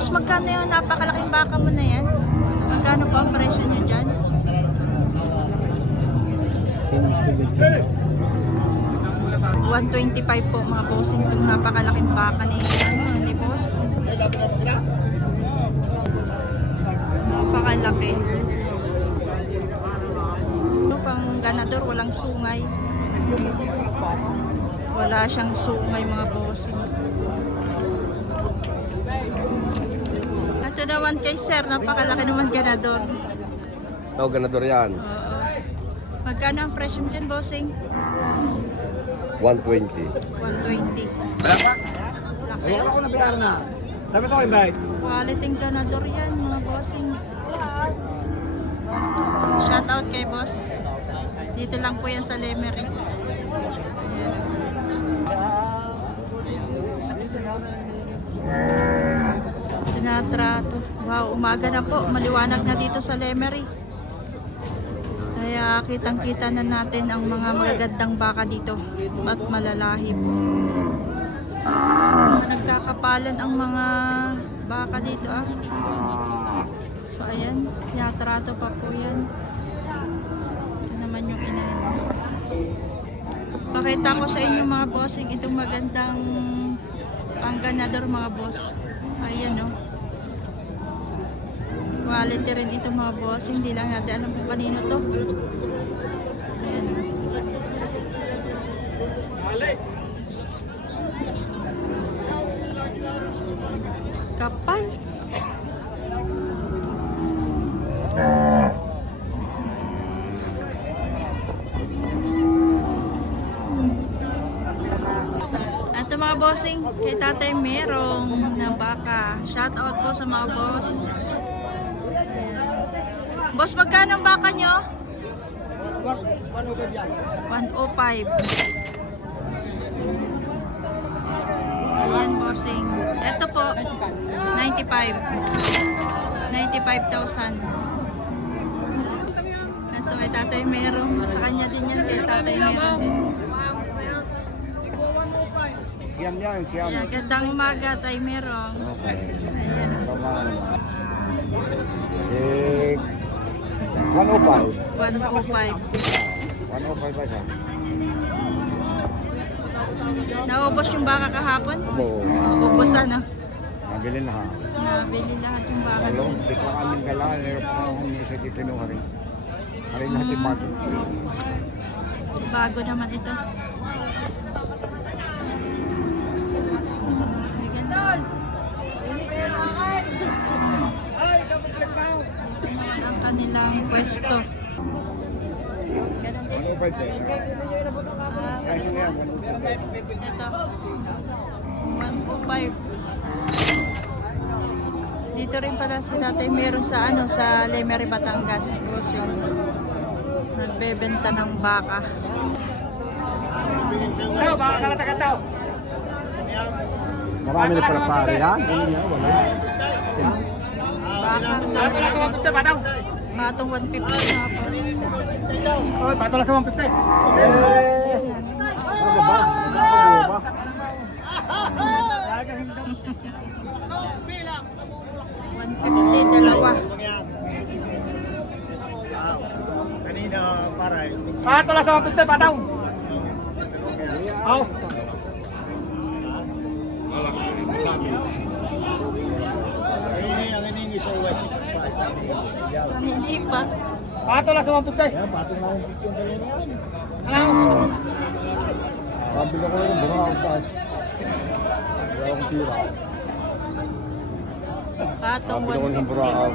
Boss, magkano yung napakalaking baka mo na yan? Magkano po ang presyo nyo dyan? 125 po mga bossing itong napakalaking baka ni boss. Napakalaki. Pang ganador, walang sungay. Wala siyang sungay mga bossing. Ito naman kay sir, napakalaki naman ganador. Oh, ganador yan. Oo. Magkano ang presyo dyan bossing? 120. 120. Wala pa? Laki. Ayun ako nabiyar na. Dapat ako invite. Quality ganador yan mga bossing. Shout out kay boss. Dito lang po yan sa Lemery. Ayan. Tinatrato. Wow, umaga na po. Maliwanag na dito sa Lemery. Kaya kitang-kita na natin ang mga magagandang baka dito at malalahib. Nagkakapalan ang mga baka dito ah. So ayan, tinatrato pa po yan. Ito naman yung inahin. Pakita ko sa inyo mga bossing itong magandang pangganador mga boss. Ayan o. Quality rin ito mga boss. Hindi lang natin alam kung kanino to. Ayan. Kapal. Ito mga bossing, kay tatay merong na baka. Shout out po sa mga boss. Boss, magkano ang baka nyo? 105. Ayan, bossing. Ito po, 95. 95,000. Ito kay tatay merong. Sa kanya din yan, kay tatay merong din. Siyam yan, siyam. Ayan, gandang umaga, tay merong. Okay. Ayan. 105. 105. 105 ba siya? Naubos yung baka kahapon? Oo. Ubos na. Nabili na ha. Nabili lahat yung baka. Lalo, di pa kaming gala. Meron pa akong isa di kinuha rin. Harin lahat yung bago. Bago naman ito. May ganda. Ito naman ang kanilang pwesto. 105 din. Kaya siya yan, 105. Ito. 105. Dito rin pala si tatay meron sa ano sa Lemery, Batangas. Bossing. Nagbebenta ng baka. Marami na pala pare ha? Wala. Baka. Matong 150 na po. Oh, pato lang sa 150. Ano ba? Ano ba? 150, dalawa. Kanina paray. Pato lang sa 150, pataw. Oh. Ang iningi sa West. Hindi pa. Pato lang sa 150. Yan, pato na yung picture kanina yan. Ano? Pabila ko yung bunga ang taas. Wala akong tira. Patong Pabila ko ng buraw.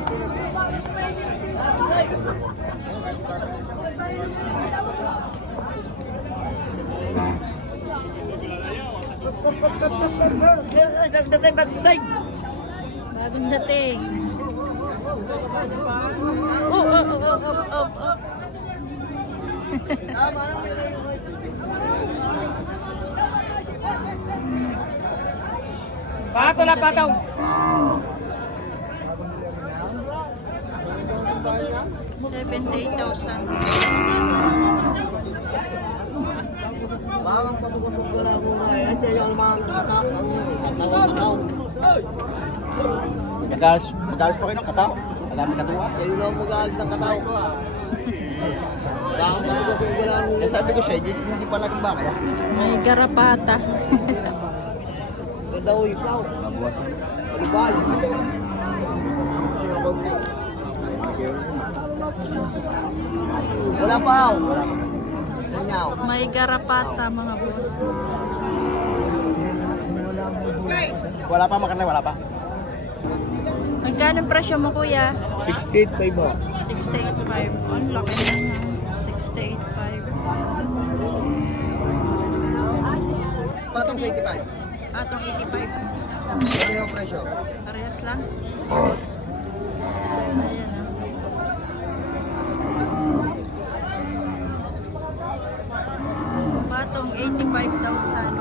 150. Bagong dating. Oh. Pato lang, pataw. 78,000. Bawang pasok-pasok wala muna yan. Diyan yung mga nagtatap. Ang katawang-katawang. Magalis pa kayo ng kataw. Alam mo katuwa? Kayo na mag-aalis ng kataw. Saan pa kasi magalang Eh, sabi ko siya, hindi pala kang baka. May garapata. ganda ko ikaw. Nabuwas. Alibal. Wala pa ako. Sanyaw. May garapata mga boss. Wala pa makarna, wala pa. Magkano ang presyo mo kuya? 68.5 mo. 685. Ang laki naman. 685. Patong sa 85. Atong 85. Ano yung presyo? Parehas lang. Ayan ah. Patong 85,000.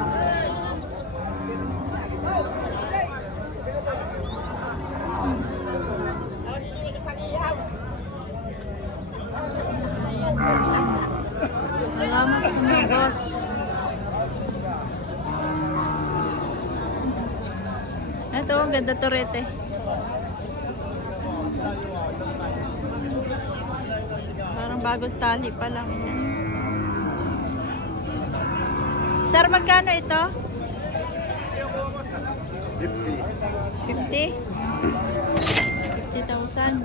Ayan boss. Salamat sa mga boss. Ito, ang ganda torete. Parang bagong tali pa lang yan. Sir, magkano ito? 50? 50,000.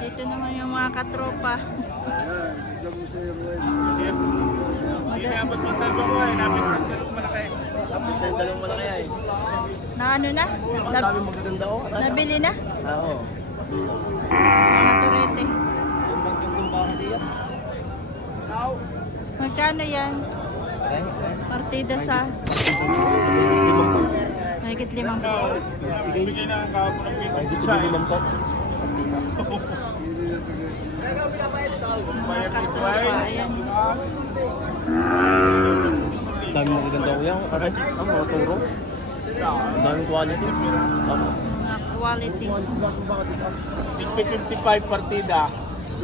Dito naman yung mga katropa. Na ano na? Dami magaganda oh. Nabili na? Oo. Mga turete. Yung magagandang baka diya. Magkano yan? Partida sa mahigit 5 po. Bigay na ang kahapon ng pito. Mahigit sa limang po. Mga katropa, ayan. Dami magaganda ko yan. Aray, ang mga turo. Daming quality. Mga quality. 55 partida.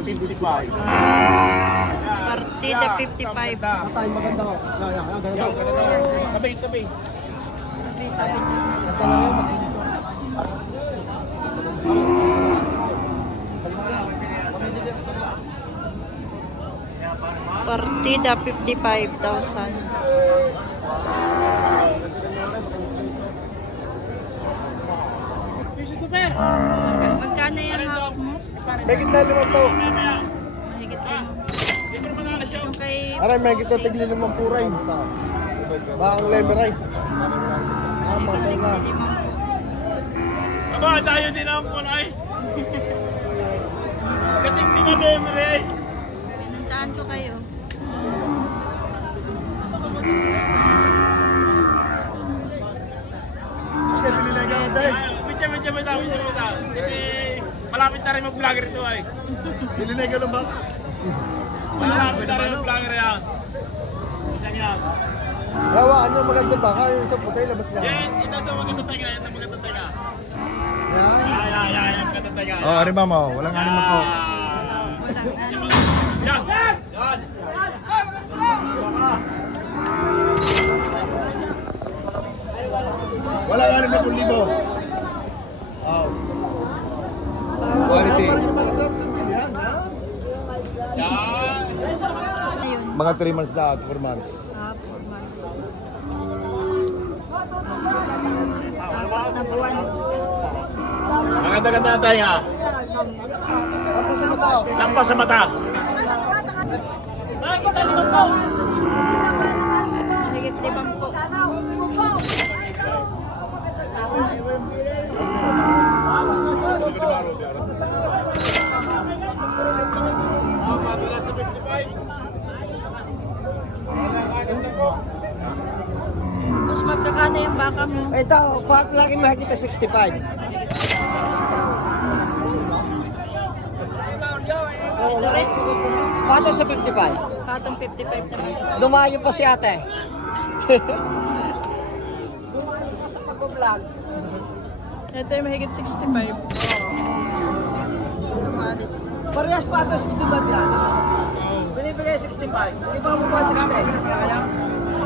55. Partida 55. Tayo maganda ko. Ganito. Ayan, ayan. Tabi. Tabi, tabi, tabi. Ito lang yun, makinis ko. Partida 55,000. Magkano yung hawak mo? Mahigit na limang po. Mahigit 5. Yung kay Aray, mahigit na tigli limang puray. Bakang lemeray. Matay na. 5 po. Aba, tayo din ang punay. Kating na memory. Pinuntahan ko kayo. Medyo. Malapit na rin mag-vlogger ito ay. Bilinay ka lang ba? Malapit na rin mag-vlogger yan. Isa niya. Hawaan niya maganda ba? Kaya yung isang putay, labas niya. Yan, ito maganda tayo. Ito maganda tayo. Yan. Yan, maganda tayo. Oh, ari mama, walang animal po. Walang ano. Yan! Yan! Walang animal po libo. Oh. Quality. Yan! Ayun. Mga 3 months na, 4 months. 4 months. Maganda-ganda tayo nga. Tapos sa mata. Lampas sa mata. Mahigit 5 po. Mabilis sa 55. Mas magkakano yung baka mo? Ito, kuhat lagi mahigit na 65. Ito rin. Pato sa 55. Patong 55 naman. Dumayo pa si ate. Pag-vlog. Ito yung mahigit 65. Quality. Parehas pato 65 yan. Binibigay 65. Hindi ba mo pa 60?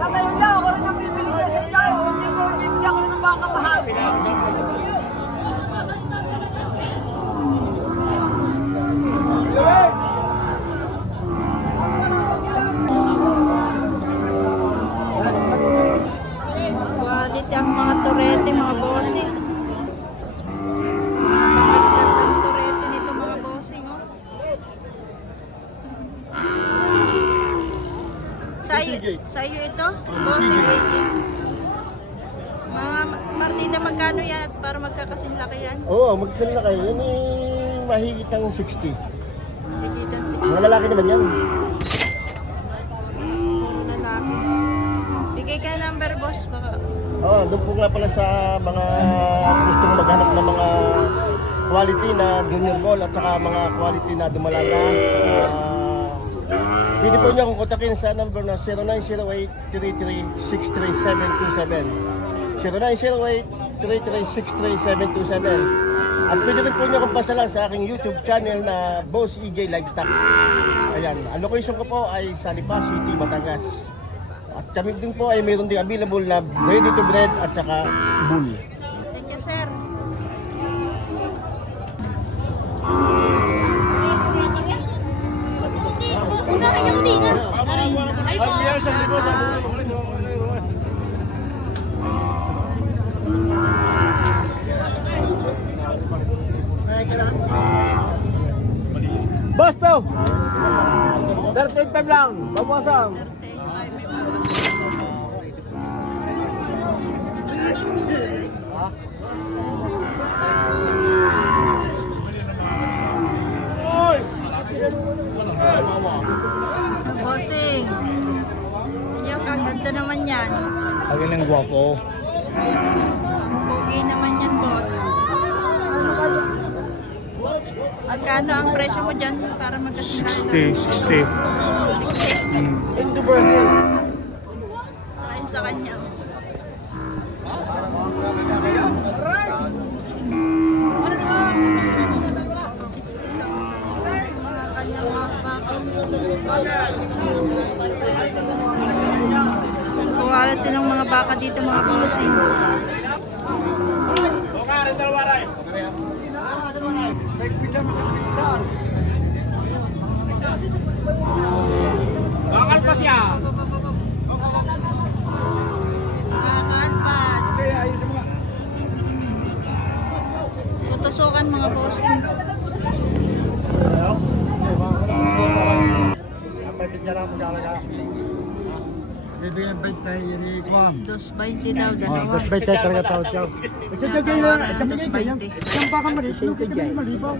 Tatayon niyo, ako rin ang bibili ko sa tayo. Hindi ako rin ang baka mahal. Quality ang mga turete, mga bossing. Ang turete nito mga bossing, oh. Sa iyo ito? Bossing AJ. Mga partida magkano yan para magkakasing laki yan? Oo, magkasal na kayo. Yan eh, mahigit ng 60. Higitan 6 Mga lalaki naman yan. lalaki. Bigay ka ng number, boss. Baka Oo, doon po nga pala sa mga gustong maghanap ng mga quality na junior ball at saka mga quality na dumalaga. Pwede po niyo akong kontakin sa number na 0908-33-63727. 0908-33-63727. At pwede rin po niyo akong pasalan sa aking YouTube channel na Boss EJ Livestock. Ayan, ang location ko po ay sa Lipa City, Batangas. At kami din po ay mayroon din available na ready to breed at saka bull. thank you, sir. Basto! 35 lang, babasan. 38.5 may babas. Bossing. Yung kaganda naman yan. Ang ilang gwapo. Ang pogi naman yan, boss. Magkano ang presyo mo dyan para magkasindahan? 60. 60. Into Brazil. Sa ayon sa kanya. Mga kanyang mga baka. Quality ng mga baka dito, mga bossing. Bakal pa siya. Kakanpas. Tutusukan mga bossing. Bibigyan 20 ini kuam. 2.20 daw, dalawa. 20 talaga tawag siya. Tinatawaran ng 2.20. Isang baka maliit, malibaw.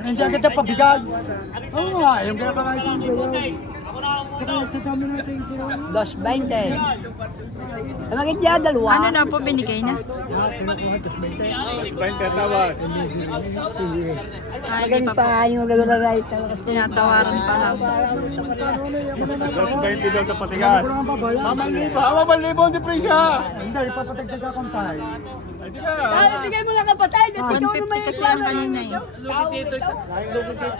Hindi kita pabigay. Oo nga, yung kaya baka sa kami natin. 2.20. Bakit dyan, dalawa? Ano na po, binigay na? Ay, di pa po. yung naglalagay talaga. Tinatawaran pa lang. 20 daw sa patigas. Mamang libo ang depresya. Hindi, ipapatagdag akong tayo. Bigay mo lang kapatay. 150 kasi ang kanina eh. Lugi dito,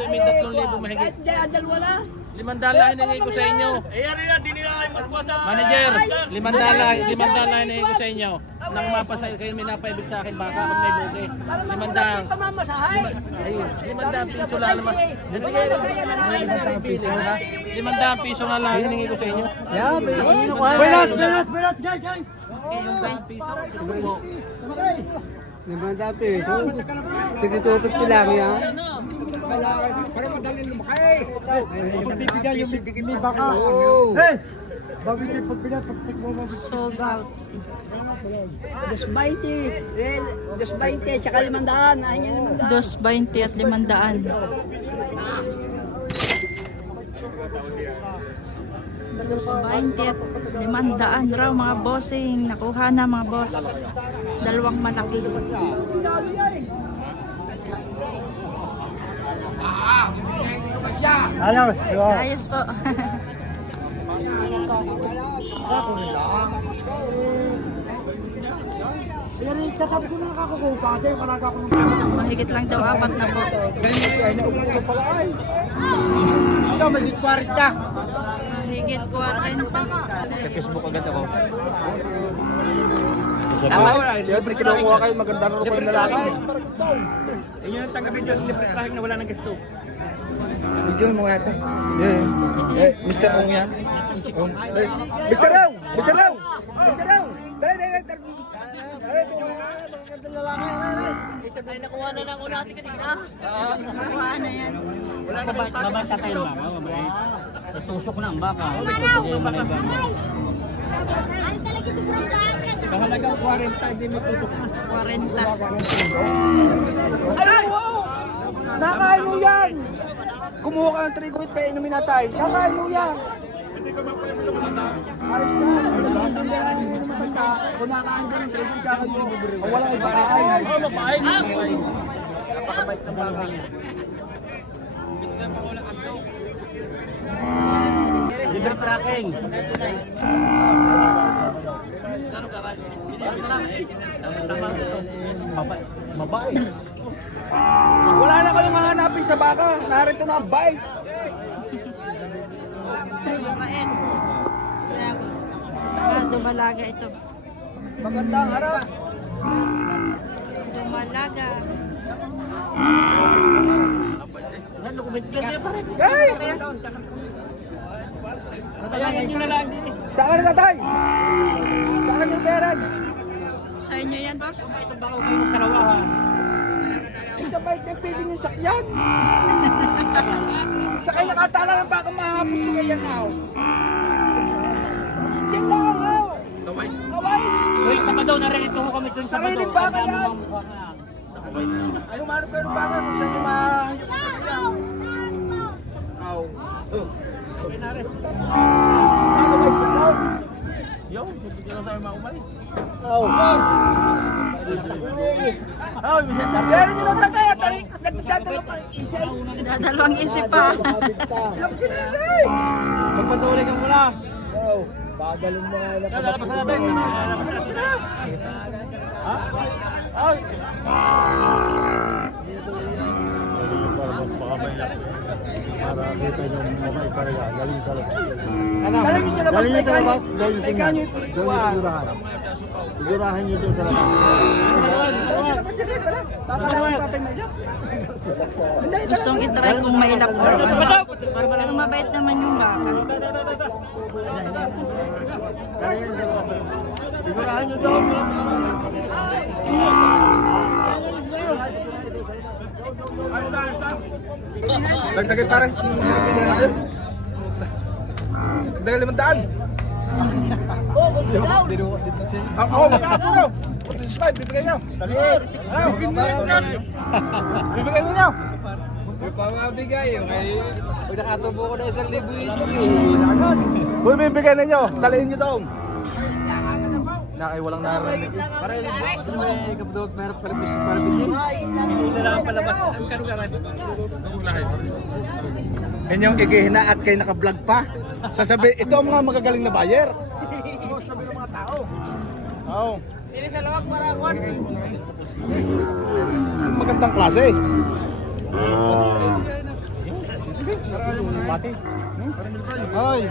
may 3,000 mahigit. Dalawa na. 500 na hiningin ko sa inyo. Eh, yan na, di nila kayo magbuwasa. Manager, 500 na hiningin ko sa inyo. Nang mapasay kayo, may napaibig sa akin baka pag may lugi. 500. Pamamasahay. 500 piso lang naman. 500 piso na lang hiningi ko sa inyo. Buenas, guys. Okay, yung 20 Piso, tubo. 500 peso. Tigitupit ko lang yan. Para madali lumakay. Pagbibigay yung may baka. Hey! Bago kayo pagbigay, pagtikmo mo. sold out. 2.20. 2.20. Tsaka 500. Ayun yung 500. 2.20 at 500. 2.20 at 500 raw mga bossing. Nakuha na mga boss. Dalawang malaki. Ayos. Ayos po. Mahigit lang daw 4 na po. Ito, may 40. Mahigit 40. Sa Facebook agad ako. Libre kinukuha kayo, maganda na rin na lalaki. Yun yung tanggapin dyan, libre kahit na wala ng gusto. Video mo yata. Mr. Ong yan. Mr. Ong! Mr. Ong! Mr. Ong! Dali! Ay, nakuha na lang ulit kanina. Nakuha na yan. Babasa tayo ba? Tutusok na ang baka. Kahalagang 40, hindi may tusok na. 40. Ay, wow! Nakain mo yan! Kumuha ka ng triguit pa inumin na tayo. Nakain mo yan! Hindi ka mapayamit ako na. Ayos na. Hindi ka mapayamit ka. Kung nakain ka ng triguit ka kayo. Kung walang ipakain. Oo, mapahit. Napakabait ng baka. Imbis na pa walang antok. Libre tracking. Mabait. Wala na kayong hahanapin sa baka. Narito na ang bite. Mabait. Dumalaga ito. Magandang harap. Dumalaga. Kay! Kaya nyo na lang din. Saan ka na tatay? Saan yung perag? Sa inyo yan, boss? Baka huwag kayo magsalawahan. Isa bite na pwede yung sakyan. Sakay nakatala ng baka mahapos ko yan aw. Yan lang aw. Kaway. Uy, Sabado, naririto ko kami dun sa Sabado. Sariling baka yan. Ay, umanap kayo ng baka kung saan yung mahayop sa sakyan. Aw. Baka may sunod. Yo, hindi ka tayo maumay. Aw. Pero nyo nang tagay at nagdadala pa yung isip. Dadalawang isip pa. Lapsin na yun. Magpatuloy ka muna. Aw. Bagalong mga Lalabas na natin. Lapsin na. Ha? Ay! Para kita yung mga ikarga, galing sa labas. Galing nyo sa labas, may kanyo ituwa. Sigurahan nyo doon sa labas. Baka naman tatay na yan. Gustong itry kung may ilak or ano. Pero mabait naman yung baka. Sigurahan nyo doon. Dagdagan pare. Dagdagan 500. Ako magkapuro. 45 bibigay niyo. Dali. Bibigay niyo. Pamabigay okay. Pag nakatubo ko na 1,000 yun. Agad. Kung bibigay ninyo, dalihin niyo daw. Nakay walang narinig. Para may kapdot meron pala gusto para bigyan. Hindi na lang palabas. Ang karugaran. Yan yung igihina at kayo naka-vlog pa. Sasabi, ito ang mga magagaling na buyer. Sabi ng mga tao. Oo. Hindi sa lawag para kuwan. Magandang klase. Pati. Ay,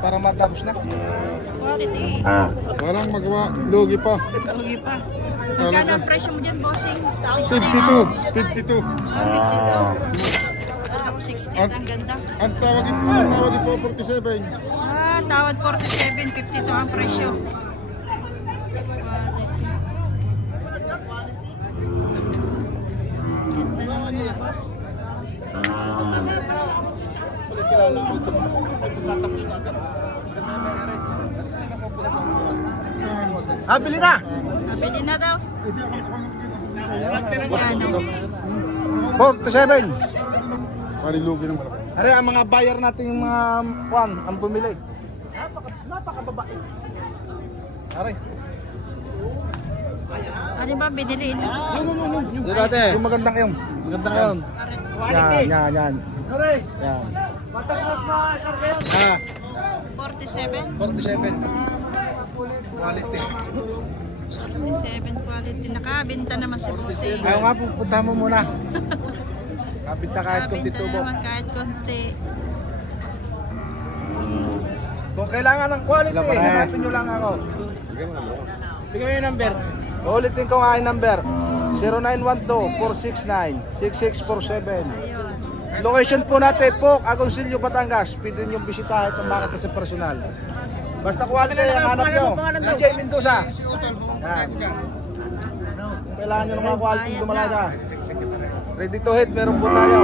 para matapos na. Quality. Walang magawa, lugi pa. Lugi pa. Magkano ang presyo mo dyan, bossing? 52. 52. 60. Ang ganda. Ang tawag po 47. Tawad 47, 52 ang presyo. Ganda naman mga boss. Bili na. Nabili na daw. Ano? 47. Panilugi ng malaki. Are ang mga buyer natin yung mga kwan, ang bumili. Napakababae. Are. Ano ba binili? Yung Yung magandang yung. Magandang yung. Yan. Are. Yan. Ah, 47. 47. Quality. 47 quality. Nakabenta naman si Bossing. Ayaw nga, pupunta mo muna. Kapit na kahit konti Nakabenta tubo. naman kahit konti. Kung kailangan ng quality, hanapin nyo lang ako. Bigyan mo yung number. Ulitin ko nga yung number. 0912-469-6647. Ayun. Location po natin po, Agoncillo, Batangas. Pwede nyo bisitahin itong market sa personal. Basta quality ang hanap nyo. DJ Mendoza. Yan. Kung kailangan nyo ng mga quality dumalaga. Ready to hit, meron po tayo.